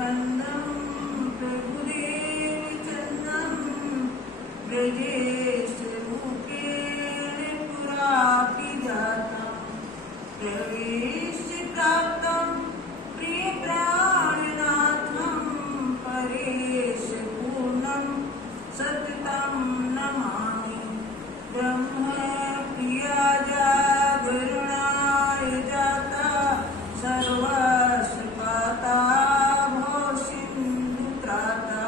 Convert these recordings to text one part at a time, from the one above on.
कंदम प्रभुदेव चंदम ब्रजेश मुखेन पुरापि जातम् प्रवेश प्राप्तम् प्रिय प्राणनाथं परेश पूर्णं सततं नमामि ब्रह्म प्रिया जागरणाय जाता सर्वस्वपाता भो सिन्धुत्राता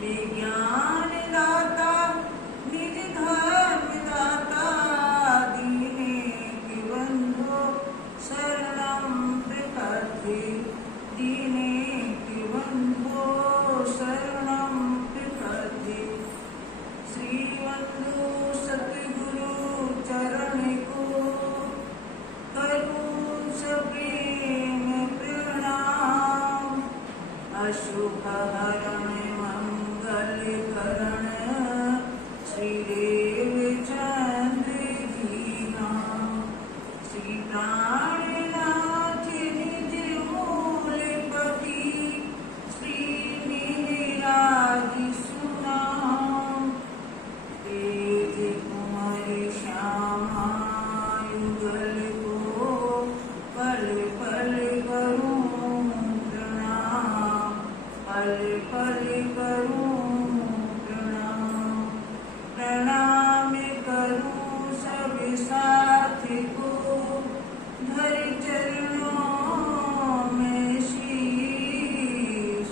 विज्ञानदाता निज धर्मदाता दीने के बंधो शरणं प्रपद्ये दीने के बंधो शरणं प्रपद्ये श्री बंधु सतगुरु चरण को करूं सप्रेम प्रणाम अशुभ हरण मंगल करण श्री देव चंद्र जी नाम श्री प्राणनाथ निज मूलपति श्री नीलराज सुनाम तेज कुंवर श्यामा युगल को पल पल करूं प्रणाम पल पल करूं प्रणाम प्रणाम करूं सब साथी को धर चरणों में शीश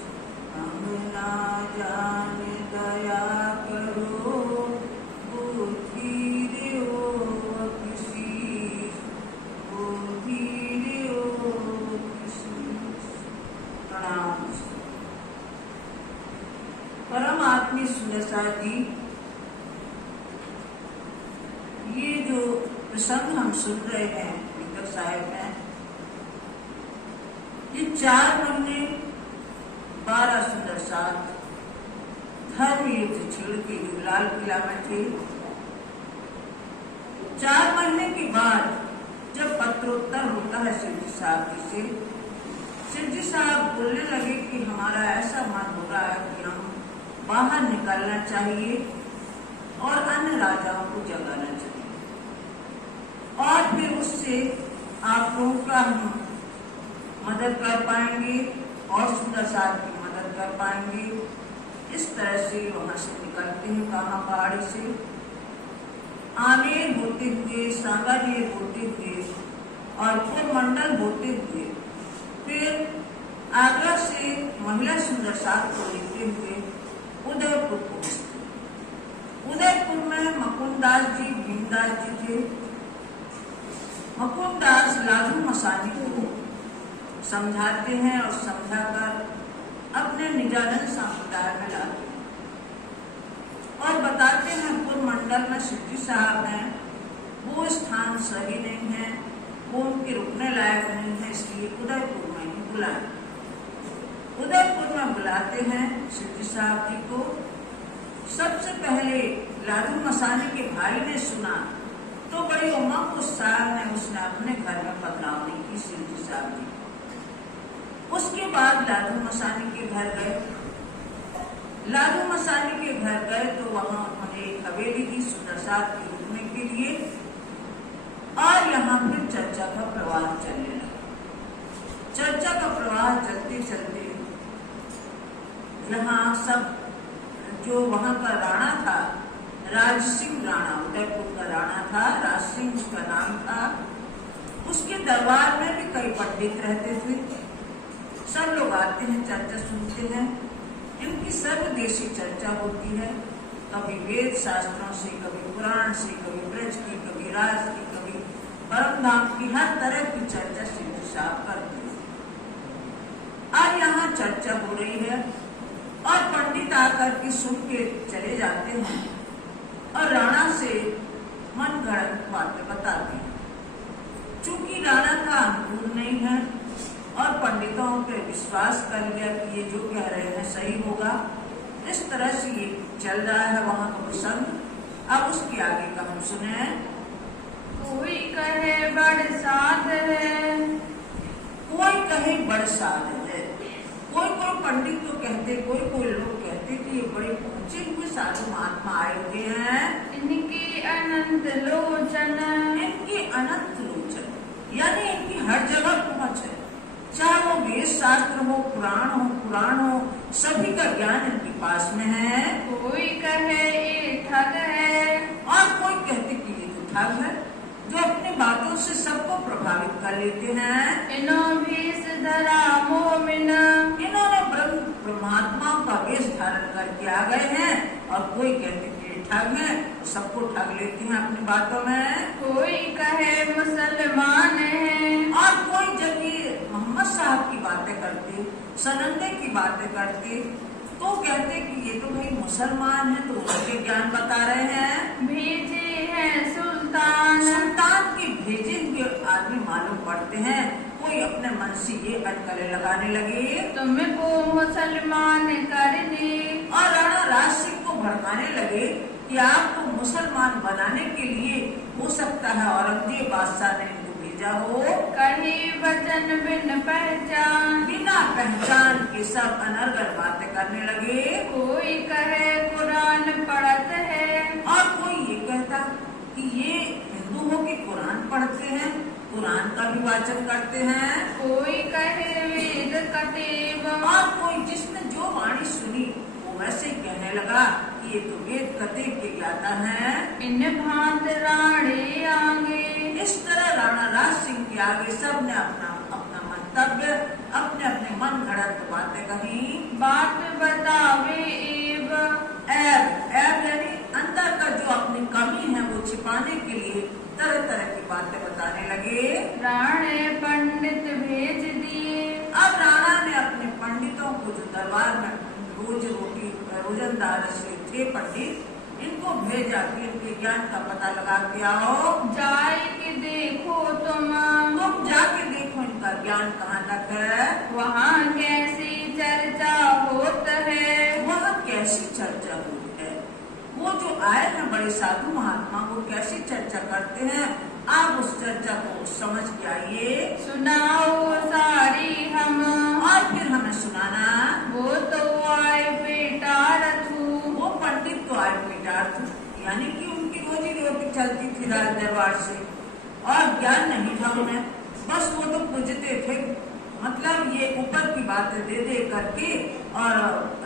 हम ना जान दया करो बुद्धि देओ किसीस बुद्धि देओ किसीस। प्रणाम। परम आत्मी सुंदरसा जी, ये जो प्रसंग हम सुन रहे हैं मित्र साहेब में, ये 4 महीने 12 सुंदर साल धर्म युद्ध छिड़ के लाल किला में थे। 4 महीने के बाद जब पत्रोत्तर होता है सिद्धि साहब जी से, सिद्धि साहब बोलने लगे कि हमारा ऐसा मन हो रहा है कि हम बाहर निकलना चाहिए और अन्य राजाओं को जगाना चाहिए और फिर उससे आप लोगों का हम मदद कर पाएंगे और सुंदर साहब की मदद कर पाएंगे। इस तरह से वहां से निकलते हैं कहाँ पहाड़ी से आमेर होते हुए सांगानेर होते हुए और कोरमंडल होते हुए फिर आगरा से महिला सुंदर साहब को लेते हुए उदयपुर पहुंचते। उदयपुर में मुकुंदास जी भीमदास जी थे। मुकुंदास लालू मसानी को समझाते हैं और समझाकर अपने निजानंद संप्रदाय में लाते हैं और बताते हैं कोरमंडल में सिद्धि साहब हैं, वो स्थान सही नहीं है, वो उनके रुकने लायक नहीं है, इसलिए उदयपुर में ही बुलाए। उदयपुर में बुलाते हैं सिद्धि साहब जी को। सबसे पहले लालू मसानी के भाई ने सुना तो बड़ी उमंग उत्साह में उसने अपने घर में पधरावनी की सिद्धि साहब जी। उसके बाद लालू मसानी के घर गए। लालू मसानी के घर गए तो वहां उन्होंने एक हवेली दी सुंदर साहब के रुकने के लिए और यहाँ फिर चर्चा का प्रवाह चलने लगा। चर्चा का प्रवाह चलते चलते यहाँ सब जो वहां का राणा था, राज सिंह राणा, उदयपुर का राणा था, राज सिंह उसका नाम था। उसके दरबार में भी कई पंडित रहते थे। सब लोग आते हैं, चर्चा सुनते हैं। इनकी सर्वदेशी चर्चा होती है, कभी वेद शास्त्रों से, कभी पुराण से, कभी ब्रज की, कभी राज की, कभी परम धाम की, हर तरह की चर्चा सिद्धि साहब करते हैं। आज यहाँ चर्चा हो रही है और पंडित आकर के सुन के चले जाते हैं और राणा से मन गढ़ंत बातें बताते हैं। चूंकि राणा का अनुकूल नहीं है और पंडितों पे विश्वास कर लिया कि ये जो कह रहे हैं सही होगा, इस तरह से ये चल रहा है वहां का प्रसंग। अब उसके आगे का हम सुने। कोई कहे बड़ साध है, कोई कहे बड़ साध है, कोई कोई पंडित तो कहते, कोई कोई लोग कहते कि ये बड़े पहुंचे हुए साधु महात्मा आए हुए हैं। इनकी अनंत लोचन, इनकी अनंत लोचन यानी इनकी हर जगह पहुंच है। चाहे वो वेद शास्त्र हो, पुराण हो, सभी का ज्ञान इनके पास में है। कोई कहे ये ठग है, और कोई कहते कि ये तो ठग है, जो अपनी बातों से सबको प्रभावित कर लेते हैं। इनो भेष धरा मोमिन, इन्होंने ब्रह्मात्माओं का वेश धारण करके आ गए हैं। और कोई कहते कि ये ठग है, सबको ठग लेते हैं अपनी बातों में। कोई कहे मुसलमान है, और कोई जब ये मोहम्मद साहब की बातें करते, सनंदे की बातें करते, तो कहते कि ये तो भाई मुसलमान है, तो उनके ज्ञान बता रहे हैं। भेजे हैं सुल्तान, सुल्तान के भेजे हुए आदमी मालूम पड़ते हैं। कोई अपने मन से ये अटकलें लगाने लगे, तुमको मुसलमान कर दे। और राणा राज सिंह को भड़काने लगे कि आपको मुसलमान बनाने के लिए हो सकता है औरंगजेब बादशाह ने इनको भेजा हो। कही वचन बिन पहचान, बिना पहचान के सब अनर्गल बातें करने लगे। कोई कहे कुरान पढ़त है, और कोई ये कहता कि ये हिंदू हो के कुरान पढ़ते हैं, कुरान का भी वाचन करते हैं। कोई कहे वेद कटेब, और कोई जिसने जो वाणी सुनी वो वैसे ही कहने लगा कि ये तो वेद कतेब के ज्ञाता हैं। इन भांत राणे आगे, इस तरह राणा राज सिंह के आगे सब ने अपना अपना मंतव्य, अपने अपने मन घड़त बातें कही। बात बतावे एब, ऐब यानी अंदर का जो अपनी कमी है वो छिपाने के लिए तरह तरह की बातें बताने लगे। राणे पंडित भेज दिए, अब राणा ने अपने पंडितों को जो दरबार में रोजंदार से थे पंडित, इनको भेजा कि इनके ज्ञान का पता लगा के आओ। जाए के देखो तुम जाके देखो इनका ज्ञान कहाँ तक है। वहाँ कैसी चर्चा होत है, वह कैसी चर्चा हुई है। वो जो आए हैं बड़े साधु महात्मा, वो कैसी चर्चा करते हैं, आप उस चर्चा को समझ के आइए। सुनाओ सारी हम, और फिर हमें सुनाना। वो तो आए बेटा रथू, वो पंडित तो आए पेटार्थ, यानी कि उनकी रोजी रोटी चलती थी राज दरबार से, और ज्ञान नहीं था उन्हें, बस वो तो पूजते थे। मतलब ये ऊपर की बातें दे दे करके और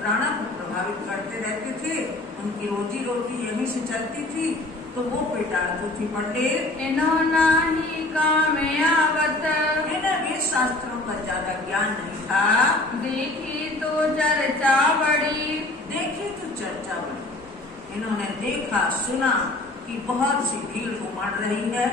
राणा को प्रभावित करते रहते थे। उनकी रोजी रोटी यहीं से चलती थी, तो वो पेटार्थ थी पंडित। इन्होंने ही काम आवत, इन्हें वेद शास्त्रों का ज्यादा ज्ञान नहीं था। देखी तो चर्चा बड़ी, देखी तो चर्चा बड़ी। इन्होंने देखा सुना कि बहुत सी भीड़ उमड़ रही है,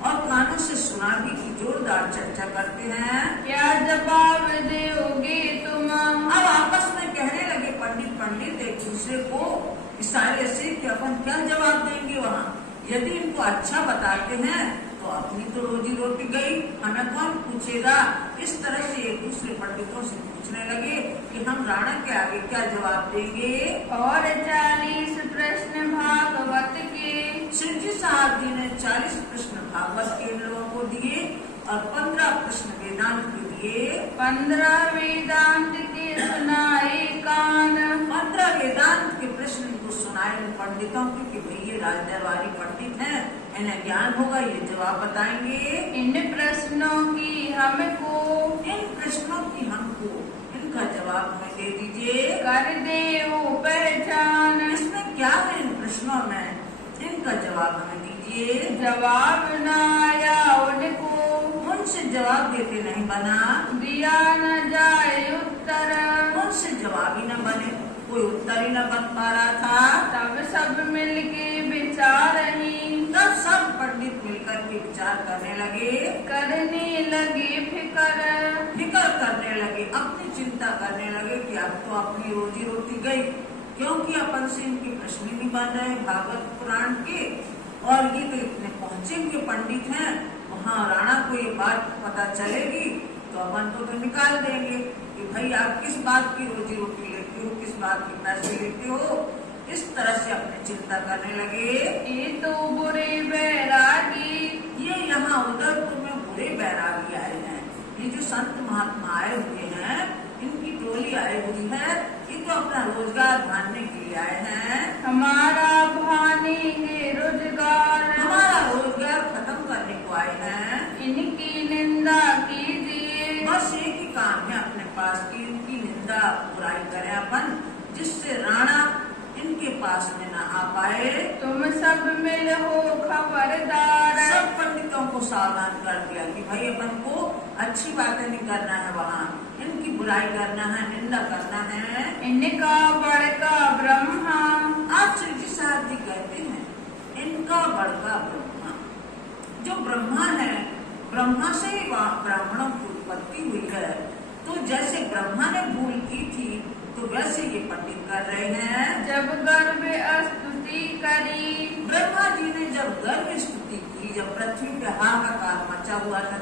और कानों से सुना भी कि जोरदार चर्चा करते हैं। क्या जवाब दोगे तुम, अब आपस में कहने लगे पंडित एक दूसरे को इशारे से कि अपन क्या जवाब देंगे वहाँ। यदि इनको अच्छा बताते हैं तो अपनी तो रोजी रोटी गई, हमें कौन पूछेगा। इस तरह से एक दूसरे पंडितों से पूछने लगे कि हम राणा के आगे क्या जवाब देंगे। और 40 प्रश्न भागवत के, शिव जी साहब जी ने 40 प्रश्न भागवत के लोगों को दिए, और 15 प्रश्न वेदांत के दिए। 15 वेदांत के सुनाए कान, 15 वेदांत के प्रश्न को सुनाए पंडितों की कि भाई ये राजदरबारी पंडित हैं, इन्हें ज्ञान होगा, ये जवाब बताएंगे। इन प्रश्नों की हमको, इन प्रश्नों की हमको इनका जवाब हमें दे दीजिए। कर दे वो पहचान, इसमें क्या है इन प्रश्नों में, इनका जवाब हमें दीजिए। जवाब न आया उनको, उनसे जवाब देते नहीं बना, दिया न जाए उत्तर, उनसे जवाब ही न बने, कोई उत्तर ही न बन पा रहा था। तब सब मिलके विचार ही, तब सब पंडित मिलकर के विचार करने लगे, करने लगे फिकर करने लगे, अपनी चिंता करने लगे कि अब तो अपनी रोजी रोटी गई, क्योंकि अपन से इनके प्रश्न ही नहीं बन रहे भागवत पुराण के। और ये तो इतने पहुंचे हुए पंडित हैं, वहाँ राणा को ये बात पता चलेगी तो अपन को तो निकाल देंगे कि भाई आप किस बात की रोजी रोटी लेते हो, किस बात के पैसे लेते हो। इस तरह से अपनी चिंता करने लगे। ये तो बुरे बैरागी, ये यहाँ उदयपुर में बुरे बैरागी आए हैं। ये जो संत महात्मा आए हुए हैं, इनकी टोली पास में न आ पाए। तुम सब मिल हो खबरदार। सब पंडितों को सावधान कर दिया कि भाई अपन को अच्छी बातें नहीं करना है, वहाँ इनकी बुराई करना है, निंदा करना है। इनका बड़का ब्रह्मा। आप श्री जी साहब जी कहते हैं इनका बड़का ब्रह्मा। जो ब्रह्मा है, ब्रह्मा से ही ब्राह्मणों की उत्पत्ति हुई है। तो जैसे ब्रह्मा ने भूल की थी तो वैसे ये पंडित कर रहे हैं। जब गर्भ स्तुति करी। ब्रह्मा जी ने जब गर्भ स्तुति की, जब पृथ्वी पे हाहाकार मचा हुआ था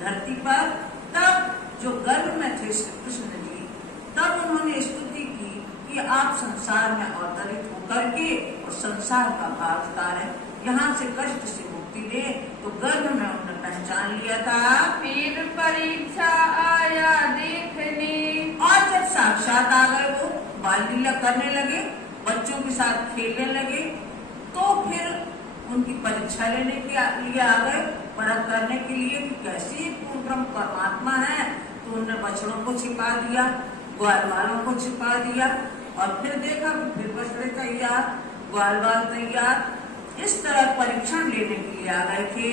धरती पर, तब जो गर्भ में थे श्री कृष्ण जी, तब उन्होंने स्तुति की कि आप संसार में अवतरित होकर के और संसार का भार उतारें, यहाँ से कष्ट से मुक्ति दे। तो गर्भ में उन्होंने पहचान लिया था। फिर परीक्षा आया देखने। और जब साक्षात आ गए, वो बाल लीला करने लगे, बच्चों के साथ खेलने लगे, तो फिर उनकी परीक्षा लेने के लिए आ गए, परख करने के लिए कि कैसे पूर्ण ब्रह्म परमात्मा है। तो उन्होंने बछड़ों को छिपा दिया, ग्वाल बालों को छिपा दिया, और फिर देखा कि फिर बछड़े तैयार, ग्वाल बाल तैयार। इस तरह परीक्षण लेने के लिए आ गए थे।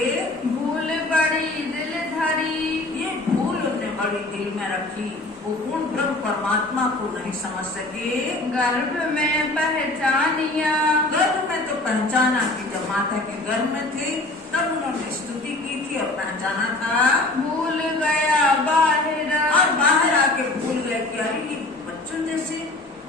भूल बड़ी दिल धरी। ये भूल उन्होंने बड़ी दिल में रखी, वो पूर्ण ब्रह्म परमात्मा को नहीं समझ सके। गर्भ में पहचानिया। गर्भ में तो पहचाना कि जब माता के गर्भ में थे तब उन्होंने स्तुति की थी और पहचाना था। भूल गया बाहर। और बाहर आके भूल गए कि अरे ये बच्चों जैसे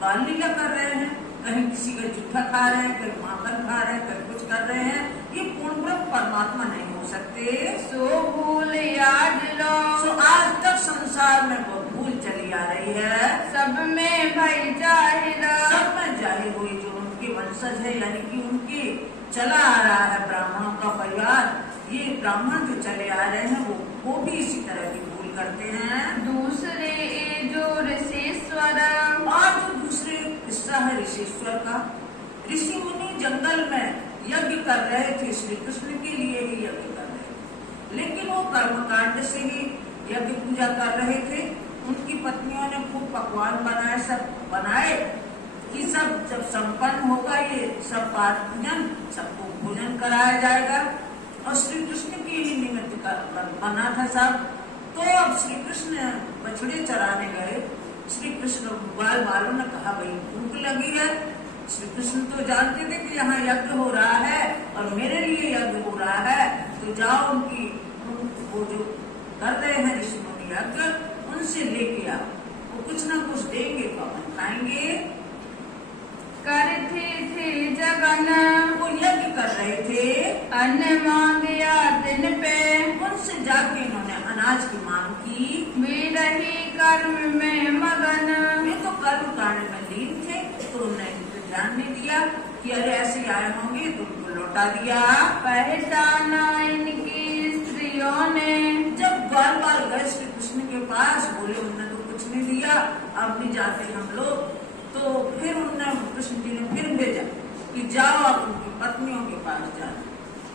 बाल लीला कर रहे हैं, कहीं किसी का जूठा खा रहे हैं, कहीं माखन खा रहे हैं, कहीं कुछ कर रहे हैं। ये पूर्ण ब्रह्म परमात्मा नहीं हो सकते। सो भूल याद लो। सो आज तक संसार में वो भूल चली आ रही है। सब में भाई जाहिर। सब में जाहिर हुई जो उनके वंशज है, यानी कि उनके चला आ रहा है ब्राह्मणों का परिवार। ये ब्राह्मण जो चले आ रहे हैं वो भी इसी तरह की भूल करते हैं। दूसरे जो ऋषिश्वर। और जो दूसरे किस्सा है ऋषिश्वर का, ऋषि मुनि जंगल में यज्ञ कर रहे थे, श्री कृष्ण के लिए ही यज्ञ कर रहे थे, लेकिन वो कर्मकांड से ही यज्ञ पूजा कर रहे थे। उनकी पत्नियों ने खूब पकवान बनाए, सब बनाए कि सब जब संपन्न होगा ये सब पाठ पूजन, सबको भोजन कराया जाएगा। और श्री कृष्ण के ही निमित्त बना था सब। तो अब श्री कृष्ण बछड़े चराने गए। श्री कृष्ण ग्वाल बालों ने कहा भाई भूख लगी है। श्री कृष्ण तो जानते थे कि यहाँ यज्ञ हो रहा है और मेरे लिए यज्ञ हो रहा है, तो जाओ उनकी वो जो कर रहे हैं ऋषि मुनि यज्ञ, उनसे लेके आओ, वो कुछ ना कुछ देंगे तो अपन खाएंगे। करते थे जगन। वो यज्ञ कर रहे थे, अन्न मांगया दिन पे। उनसे जाके इन्होंने अनाज की मांग की। वे रही कर्म में मगन। वे तो कर्म कांड में लीन थे, तो उन्होंने ध्यान नहीं दिया कि अरे ऐसे आए होंगे, तो उनको लौटा दिया। पहचाना इनकी स्त्रियों ने। जब बार बार गए श्री कृष्ण के पास, बोले उन्होंने तो कुछ नहीं दिया, अब नहीं जाते हम लोग। तो फिर उन्होंने कृष्ण जी ने फिर भेजा कि जाओ आप उनकी पत्नियों के पास जाना,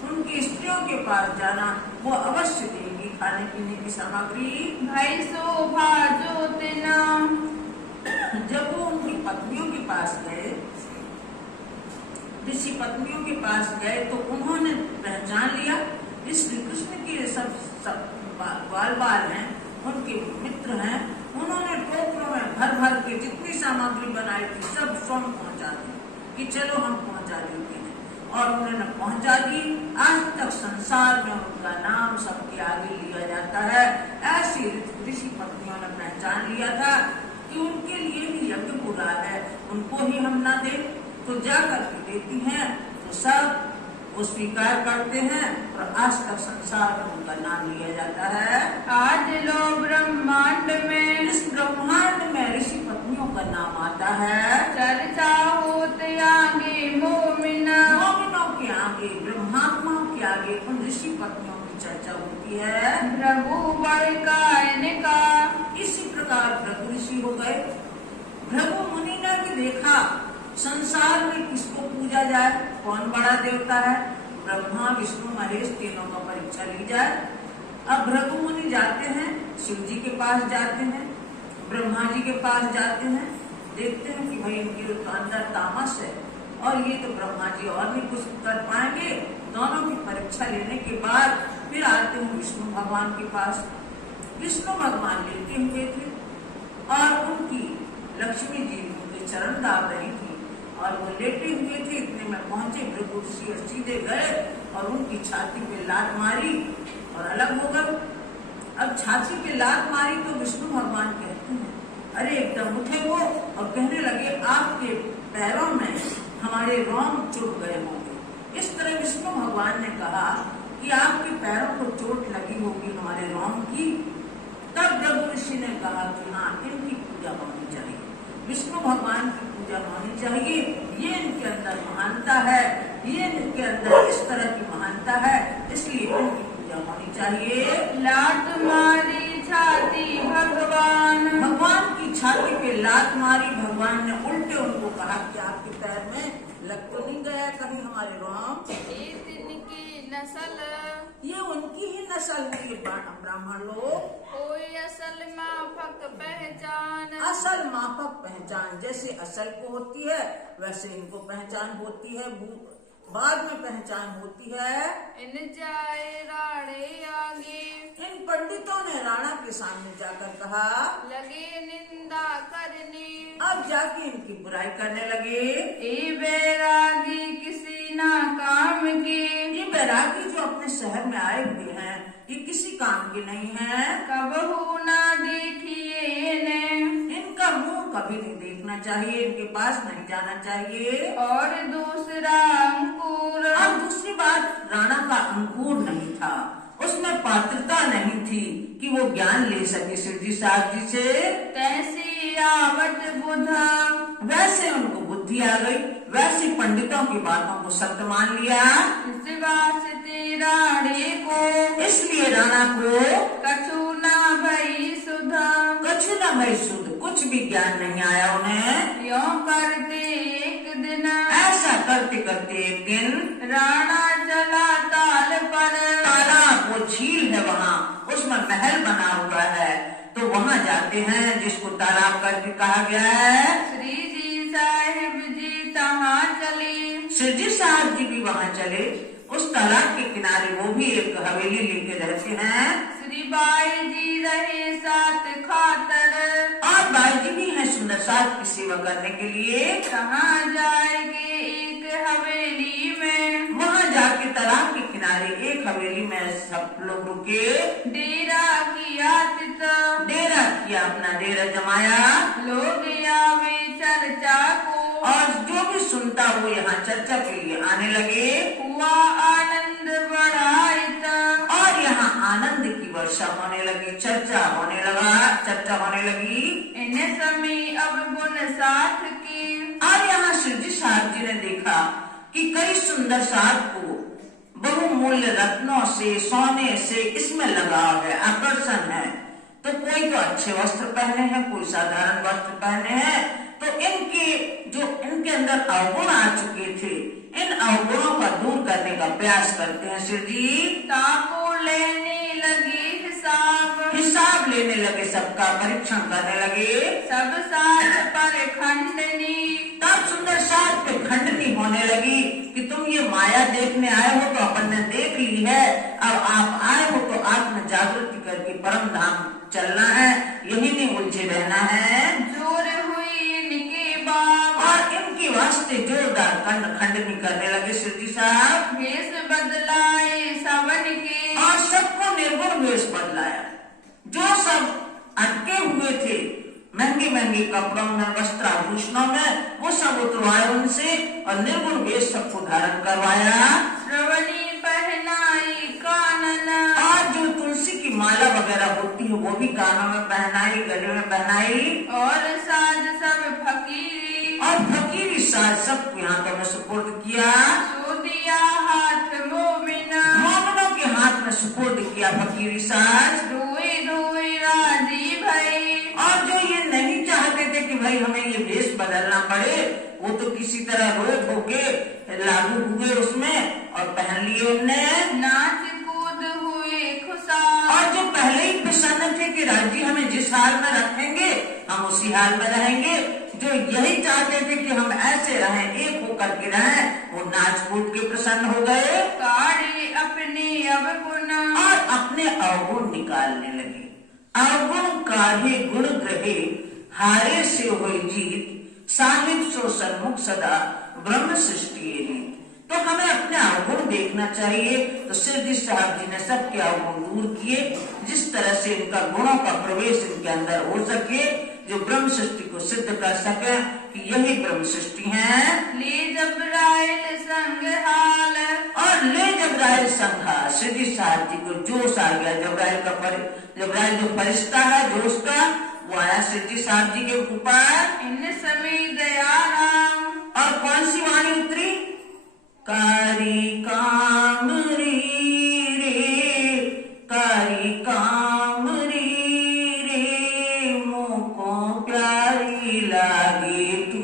उनकी स्त्रियों के पास जाना, वो अवश्य देंगी खाने पीने की सामग्री। भाई शोभा ज्योतिना। जब वो उनकी पत्नियों के पास गए, ऋषि पत्नियों के पास गए, तो उन्होंने पहचान लिया श्री कृष्ण के सब ग्वाल बाल हैं, उनके मित्र हैं। उन्होंने टोकरों में भर भर के जितनी सामग्री बनाई थी सब स्वयं पहुंचा दी कि चलो हम पहुंचा देते हैं, और उन्होंने पहुंचा दी। आज तक संसार में उनका नाम सबके आगे लिया जाता है। ऐसी ऋषि पत्नियों ने पहचान लिया था कि उनके लिए भी यज्ञ हो रहा है, उनको ही हम ना दे तो जा करके देती हैं, तो सब वो स्वीकार करते हैं और आज तक संसार में उनका नाम लिया जाता है। आज लो ब्रह्मांड में। इस ब्रह्मांड में ऋषि पत्नियों का नाम आता है। चर्चा होते आगे मोमिना। मोमिनों के आगे, ब्रह्मात्माओं के आगे उन ऋषि पत्नियों की चर्चा होती है। प्रभु बड़का इनका। इसी प्रकार भृगु ऋषि हो गए। भृगु मुनि ने भी देखा संसार में किसको पूजा जाए, कौन बड़ा देवता है। ब्रह्मा विष्णु महेश तीनों का परीक्षा ली जाए। अब भृगु मुनि जाते हैं, शिव जी के पास जाते हैं, ब्रह्मा जी के पास जाते हैं, देखते हैं कि भाई इनके अंदर तामस है और ये तो ब्रह्मा जी और नहीं कुछ कर पाएंगे। दोनों की परीक्षा लेने के बाद फिर आते हैं विष्णु भगवान के पास। विष्णु भगवान लेटे हुए थे और उनकी लक्ष्मी जी उनके चरण दाब रही थी और वो लेटे हुए थे। इतने में पहुंचे भृगु ऋषि और सीधे गए और उनकी छाती पे लात मारी और अलग हो गए। अब छाती पे लात मारी तो विष्णु भगवान कहते हैं, अरे एकदम उठे वो और कहने लगे आपके पैरों में हमारे रोम चुभ गए होंगे। इस तरह विष्णु भगवान ने कहा कि आपके पैरों को चोट लगी होगी हमारे रोम की। तब भृगु ऋषि ने कहा कि हाँ, इनकी पूजा होनी चाहिए, विष्णु भगवान की पूजा होनी चाहिए। ये इनके अंदर महानता है, ये इनके अंदर इस तरह की महानता है, इसलिए इनकी पूजा होनी चाहिए। लात मारी छाती भगवान, भगवान की छाती पे लात मारी। भगवान ने उल्टे उनको कहा कि आपके पैर में लग तो नहीं गया कहीं हमारे रोम? इनकी नस्ल, ये उनकी ही नस्ल है, ये ब्राह्मण लोग। कोई असल माफक पहचान, असल माफक पहचान जैसे असल को होती है वैसे इनको पहचान होती है, बाद में पहचान होती है। इन जाए राणे आगे, इन पंडितों ने राणा के सामने जाकर कहा, लगे निंदा करने, अब जाके इनकी बुराई करने लगे। ए बैरागी किसी ना काम के, ये बैरागी जो अपने शहर में आए हुए हैं ये किसी काम के नहीं है। कबहू ना देखिए ने, इनका मुंह कभी नहीं देखना चाहिए, इनके पास नहीं जाना चाहिए। और दूसरा अंकुर, और दूसरी बात, राणा का अंकुर नहीं था, उसमें पात्रता नहीं थी कि वो ज्ञान ले सके सिद्धि साहब जी से। तैसी आवत बुधा, वैसे उनको बुद्धि आ गई, वैसे पंडितों की बातों को सत्य मान लिया। राणे को, इसलिए राणा को कछु ना भई सुधा, कछु न भई सुध, कुछ भी ज्ञान नहीं आया उन्हें। यों करते एक दिन, ऐसा करते करते एक दिन राणा चला ताल पर, तालाब वो झील है वहाँ, उसमें महल बना हुआ है, तो वहाँ जाते हैं जिसको तालाब करके कहा गया है। श्री जी साहिब जी तहाँ चले, श्री जी साहब जी भी वहाँ चले। उस तालाब के किनारे वो भी एक हवेली लेके रहते हैं। श्री बाई जी रहे साथ खातर, और बाई जी भी है सुंदर साथ की सेवा करने के लिए। कहाँ जाएंगे एक हवेली में, वहाँ जाके तालाब के किनारे एक हवेली में सब लोग रुके। डेरा किया तित, डेरा किया, अपना डेरा जमाया। लोग आवे चर्चा को, और जो भी सुनता वो यहाँ चर्चा के लिए आने लगे। हुआ आनंद बढ़ाइत, और यहाँ आनंद की वर्षा होने लगी, चर्चा होने लगी। इन समय अब गुण साथ की, और यहाँ श्री जी साहब जी ने देखा कि कई सुंदर साथ को बहुमूल्य रत्नों से, सोने से इसमें लगाव है, आकर्षण है। तो कोई तो अच्छे वस्त्र पहने हैं, कोई साधारण वस्त्र पहने हैं। तो इनके अंदर अवगुण आ चुके थे, इन अवगुणों का दूर करने का प्रयास करते हैं श्री जी। ताको लेने लगे हिसाब लेने लगे, सबका परीक्षण करने लगे। सब साथ पर खंडनी, तब सुंदर साथ पे खंडनी होने लगी कि तुम ये माया देखने आए हो तो अपन ने देख ली है, अब आप आए हो तो आत्म जागृति करके परम धाम चलना है, यही नहीं उलझे रहना है। जोर हुई इनके बाप, और इनके वास्ते जोरदार खंडनी करने लगे श्री जी साहब। भेष बदलाए सवन के, और सबको निर्गुण वेश बदलाया। जो सब अटके हुए थे महंगे महंगे कपड़ों में, वस्त्राभूषणों में, वो सब उतरवाए उनसे और निर्गुण वेश सबको धारण करवाया। श्रवणी पहनाई कानन, और जो तुलसी की माला वगैरह होती है वो भी कानों में पहनाई, गले में पहनाई। और साज सब फकीरी, और फकीरी साज सबको हाथों में सुपुर्द किया। सो दिया हाथ मोमिन, मोमिनों के हाथ में सुपुर्द किया फकीरी साज। धोए धोए राजी भई, और जो ये नहीं चाहते थे कि भाई हमें ये वेश बदलना पड़े, वो तो किसी तरह रोक होके लागू हुए उसमें और पहन लिए उनने। नाच कूद हुए खुशाल, और जो पहले ही प्रसन्न थे कि राजी हमें जिस हाल में रखेंगे हम उसी हाल में रहेंगे, जो जो यही चाहते थे कि हम ऐसे रहें, एक होकर के रहें, वो नाच कूद के प्रसन्न हो गए काढ़ी अपने अवगुण और अपने अवगुण निकालने लगे। अवगुण काढ़े गुण ग्रहे, हारे से हुई जीत, साहिब सो सन्मुख सदा ब्रह्म सृष्टि रीत। तो हमें अपने अवगुण देखना चाहिए। तो सिद्धि साहब जी ने सबके अवगुण दूर किए, जिस तरह से इनका गुणों का प्रवेश इनके अंदर हो सके, जो ब्रह्म सृष्टि को सिद्ध कर सके कि यही ब्रह्म सृष्टि है। ले जबराइल संग हाल और ले जबराइल संघा, सिद्धि साहब जी को जोश आ गया। जबराइल जो फरिश्ता है जोश का, वो आया सिद्धि साहब जी के ऊपर। इन समय दयाराम और कौन सी वाणी उतरी? कारी कामरी रे, कारी कामरी रे, मोको प्यारी लागे तू,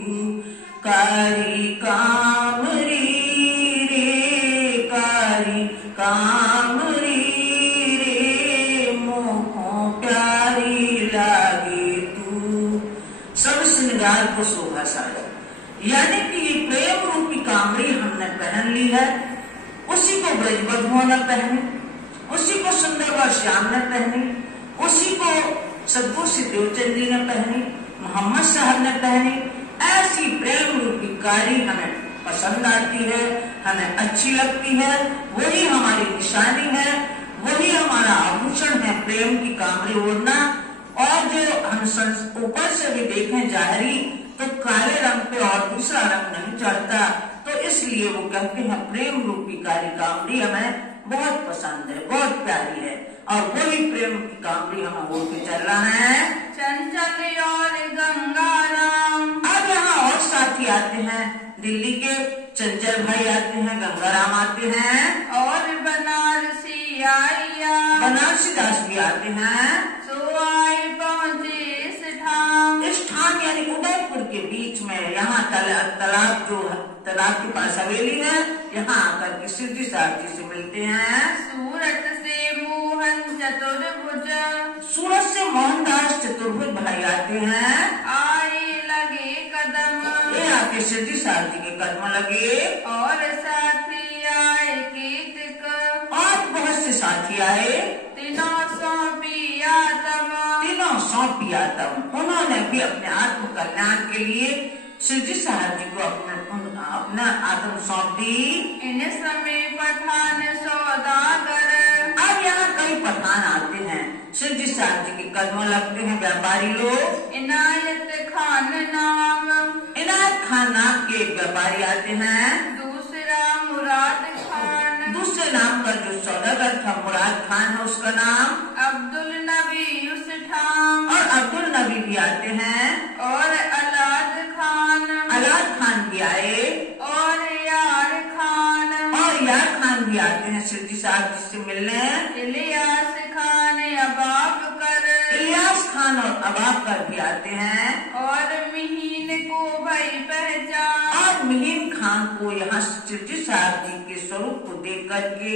कारी कामरी रे, कारी कामरी रे, मोको प्यारी लागे तू। सब श्रृंगार को शोभा साजा, यानी कि ये प्रेम रूपी कामड़ी हमने पहन ली है। उसी को ब्रजबधुओं ने पहनी, उसी को सुंदर व श्याम ने पहनी, उसी को सदगुरु श्री देवचंद जी ने पहनी, मोहम्मद साहब ने पहनी। ऐसी प्रेम रूपी कारी हमें पसंद आती है, हमें अच्छी लगती है। वही हमारी निशानी है, वही हमारा आभूषण है, प्रेम की कामड़ी ओढ़ना। और जो हम ऊपर से भी देखें जाहरी, तो काले रंग पे और दूसरा रंग नहीं चढ़ता। तो इसलिए वो कहते हैं प्रेम रूपी काली कामड़ी हमें बहुत पसंद है, बहुत प्यारी है। और वही प्रेम की कामड़ी हमें ओढ़ के चल रहा है। चंचल और गंगाराम। अब यहाँ और साथी आते हैं, दिल्ली के चंचल भाई आते हैं, गंगाराम आते हैं, और बनारसी आइया, बनारसी दास भी आते हैं। सो आई पहुँचे इस ठाम यानी उदयपुर के बीच में, यहाँ तालाब जो तालाब के पास हवेली है, यहाँ आकर के सिद्धि साहब जी से मिलते हैं। सूरत से मोहन चतुर्भुज, सूरत से मोहनदास चतुर्भुज भाई आते हैं। आए लगे कदम, ये आके सिद्धि साहब जी के कदम लगे। और साथी आए कीर्तिक, और बहुत से साथी आए। तीनों सौंपी आत्म, तीनों सौंपी आत्म। उन्होंने भी अपने आत्म कल्याण के लिए सिद्धि साहब जी को अपना आत्म सौंप दी। इन समय पठान सौदागर, अब यहाँ कई पठान आते हैं, सिद्धि साहब जी के कदम लगते हैं व्यापारी लोग। इनायत खान नाम, इनायत खान नाम के व्यापारी आते हैं। दूसरा मुराद खान, दूसरे नाम का जो सौदागर था मुराद खान है, उसका नाम। अब्दुल नबी उस ठाम, और अब्दुल नबी भी आते हैं। और अलाद खान, अलाद खान भी आए। और यार खान, और यार खान भी आते हैं सिद्धि साहब जी से मिलने। इलियास खान अबाब कर, इलियास खान और अबाब कर भी आते हैं। और मिहीन को भाई पहचान, और मिहीन खान को यहाँ सिद्धि साहब जी के स्वरूप को देख करके,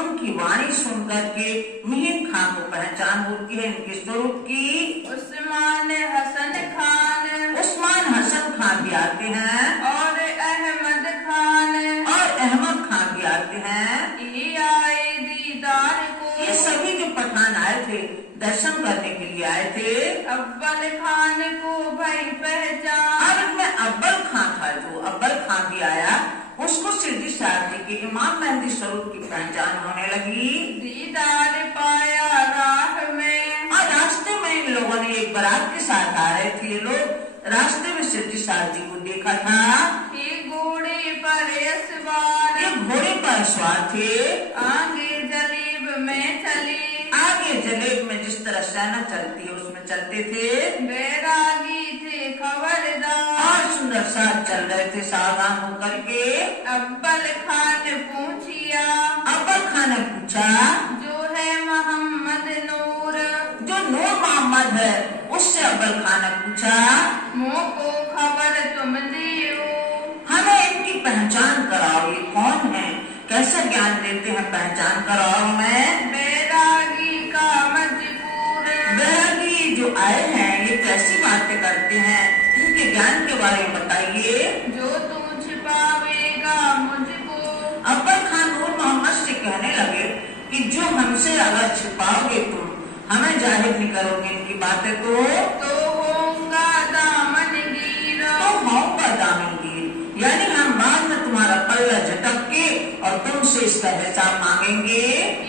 उनकी वाणी सुन करके मिहीन खान को पहचान होती है इनके स्वरूप की। उस्मान हसन खान, उस्मान हसन खान भी आते हैं। और अहमद खान, और अहमद खान भी आते हैं। ये आए दीदार को, ये सभी जो पठान आए थे दर्शन करने के लिए आए थे। अव्वल खान को भाई पहचान, और इनमें अव्वल खान था, जो अव्वल खान भी आया, उसको सिद्धि साहब जी के इमाम मेहंदी स्वरूप की पहचान होने लगी। दीदार पाया राह में, और रास्ते में इन लोगों ने एक बारात के साथ आ रहे थे। ये लोग रास्ते में सिद्धि साहब जी को देखा था। ये घोड़े पर सवार, ये घोड़े पर सवार थे। आगे जलेब में चले, आगे जलेब में जिस तरह सेना चलती है उसमें चलते थे। बैरागी थे खबरदार, और सुंदर साथ चल रहे थे सावधान होकर के। अव्वल खान पूछिया, अव्वल खान ने पूछा, जो है मोहम्मद नूर, जो नूर मोहम्मद है, उससे अव्वल खान ने पूछा, मोको खबर तुम दियो, हमें इनकी पहचान कराओ, ये कौन है, कैसा ज्ञान देते हैं, पहचान कराओ हमें। बैरागी का मजबूर, बैरागी जो आए हैं ये कैसी बातें करते हैं, उनके ज्ञान के बारे में बताइए। जो तुम छिपावेगा मुझको। अब्बल खान नूर मोहम्मद से कहने लगे कि जो हमसे अगर छिपाओगे तुम, हमें जाहिर नहीं करोगे इनकी बातें, तो होगा दामनगीर। तो होगा दामनगीर, यानी हम बाद में तुम्हारा पल्ला झटक के और तुमसे इसका हिसाब मांगेंगे।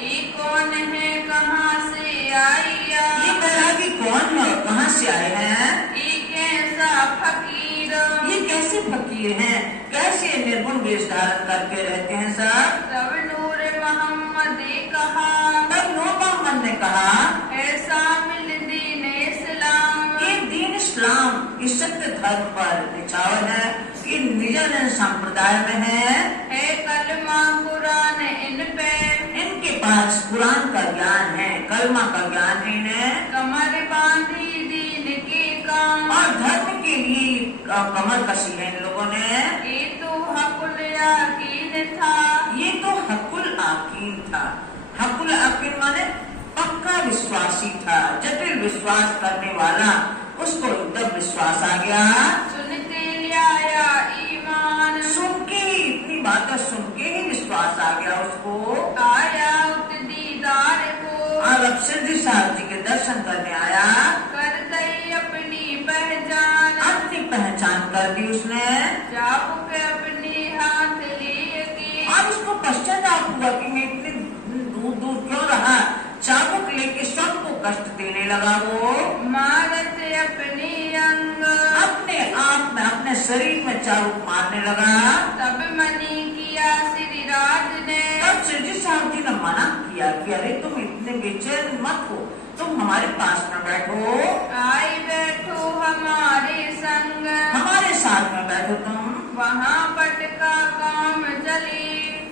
ये कौन है, कहाँ से आई? ये कहा कि कौन है और कहाँ से आए हैं? ये कैसा फकीर? ये कैसे फकीर हैं, कैसे निर्गुण वेश धारण करके रहते हैं सब? तब नूर मोहम्मद ने कहा, तब नूर मोहम्मद ने कहा, ऐसा मिल दीन इस्लाम। ये दीन इस्लाम इस सत्य धर्म पर निछावर है, ये निजन संप्रदाय में है कलमा कुरान इन पे। इनके पास कुरान का ज्ञान है, कलमा का ज्ञान है इन्हें। कमर बांधी दीन के काम। और धर्म के लिए कमर कसी है इन लोगों ने। ये तो हकुल यकीन था। ये तो हकुल आकीन था। हकुल आकीन माने पक्का विश्वासी था, जटिल विश्वास करने वाला, उसको एकदम विश्वास आ गया। सुनते लिया ईमान। सुन के ही, इतनी बातें सुन के ही विश्वास आ गया उसको। आया उत दीदार को। और अब सिद्धि साहब जी के दर्शन करने आया। कर दई अपनी पहचान। अपनी पहचान कर दी उसने। चाबुक अपने हाथ लिए की। और उसको पश्चाताप हुआ कि मैं इतने दूर दूर क्यों रहा। चाबुक लेके सबको कष्ट देने लगा वो। मारत अपने अंग। अपने आप में, अपने शरीर में चाबुक मारने लगा। तब मनी किया श्री राज ने। तब सिद्धि साहब जी ने मना किया कि अरे तुम इतने बेचैन मत हो, तुम हमारे पास में बैठो। आई बैठो हमारे संग। हमारे साथ में बैठो तुम। वहाँ पटका काम चले।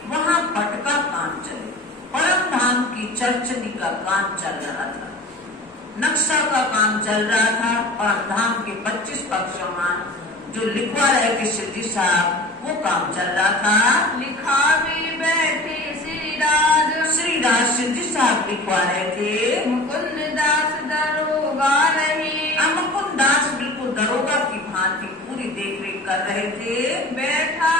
वहाँ पटका काम चले। परम धाम की चरचनी का काम चल रहा था, नक्शा का काम चल रहा था। परम धाम के 25 पक्षों में जो लिखवा रहे थे सिद्धि साहब, वो काम चल रहा था। लिखा भी बैठे श्री राज सिद्धि साहब लिखवा रहे थे। मुकुंद दास दरोगा रहे। मुकुंद दास बिल्कुल दरोगा की भांति पूरी देख रेख कर रहे थे। बैठा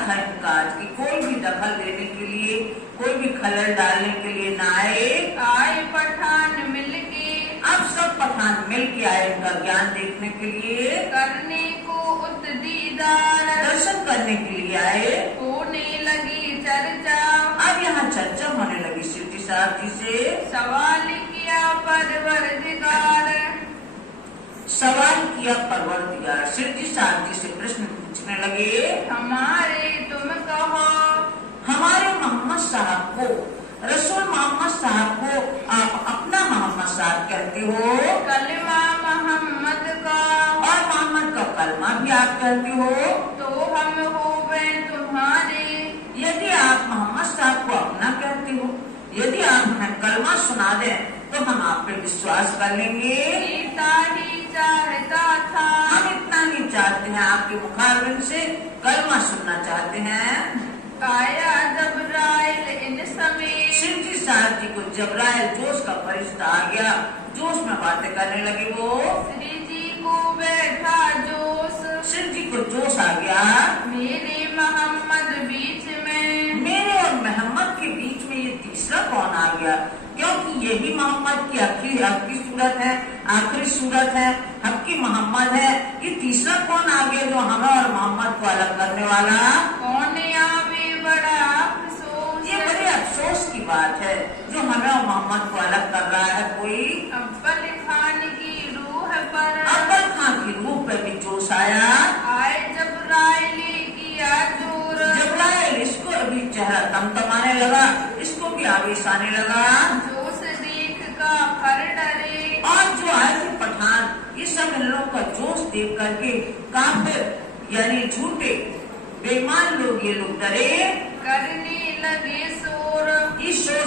था इनका कि कोई भी दखल देने के लिए, कोई भी खलल डालने के लिए न आए पठान मिलके। अब सब पठान मिल के आए इनका ज्ञान देखने के लिए, करने को उत दीदार। दर्शन करने के लिए आए। होने लगी चर्चा। अब यहाँ चर्चा होने लगी सिद्धि साहब जी से। सवाल किया परवरदिगार। सवाल किया परवरदिगार, सिद्धि साहब जी से प्रश्न पूछने लगे। हमारे तुम कहो। हमारे मोहम्मद साहब को, रसूल मोहम्मद साहब को आप अपना मोहम्मद साहब कहते हो। कलमा मोहम्मद का। और मोहम्मद का कलमा भी आप कहते हो। तो हम हो गए तुम्हारे। यदि आप मोहम्मद साहब को अपना कहते हो, यदि आप हमें कलमा सुना दें तो हम आप पे विश्वास कर लेंगे। इतना ही चाहता था। हम इतना ही चाहते हैं, आपके मुखारबिन से कलमा सुनना चाहते हैं। आया जबराइल इन समय। सिद्धि साहब जी को जबराइल जोश का फरिश्ता आ गया, जोश में बातें करने लगे वो। श्री जी को बैठा जोश। सिद्धि को जोश आ गया। मेरे मोहम्मद बीच में। मेरे और मोहम्मद के बीच में ये तीसरा कौन आ गया, क्योंकि यही मोहम्मद की आपकी सूरत है, आखिरी सूरत है, हक्की मोहम्मद है। ये तीसरा कौन आ गया जो हमें और मोहम्मद को अलग करने वाला? कौन आवे बड़ा अफसोस। ये बड़े अफसोस की बात है जो हमें और मोहम्मद को अलग कर रहा है कोई। अब्बल खान की रूह पर। अब्बल खान की रूह पर भी जोश आया। आए जबराइल किया जोर। जबराइल इसको अभी चेहरा तमतमाने लगा, इसको भी आवेश आने लगा। जोश देख का फर डरे। और जो आए थे पठान, ये सब इन लोगों का जोश देख करके काफिर यानी झूठे बेईमान लोग, ये लोग डरे। करने लगे शोर। इस शोर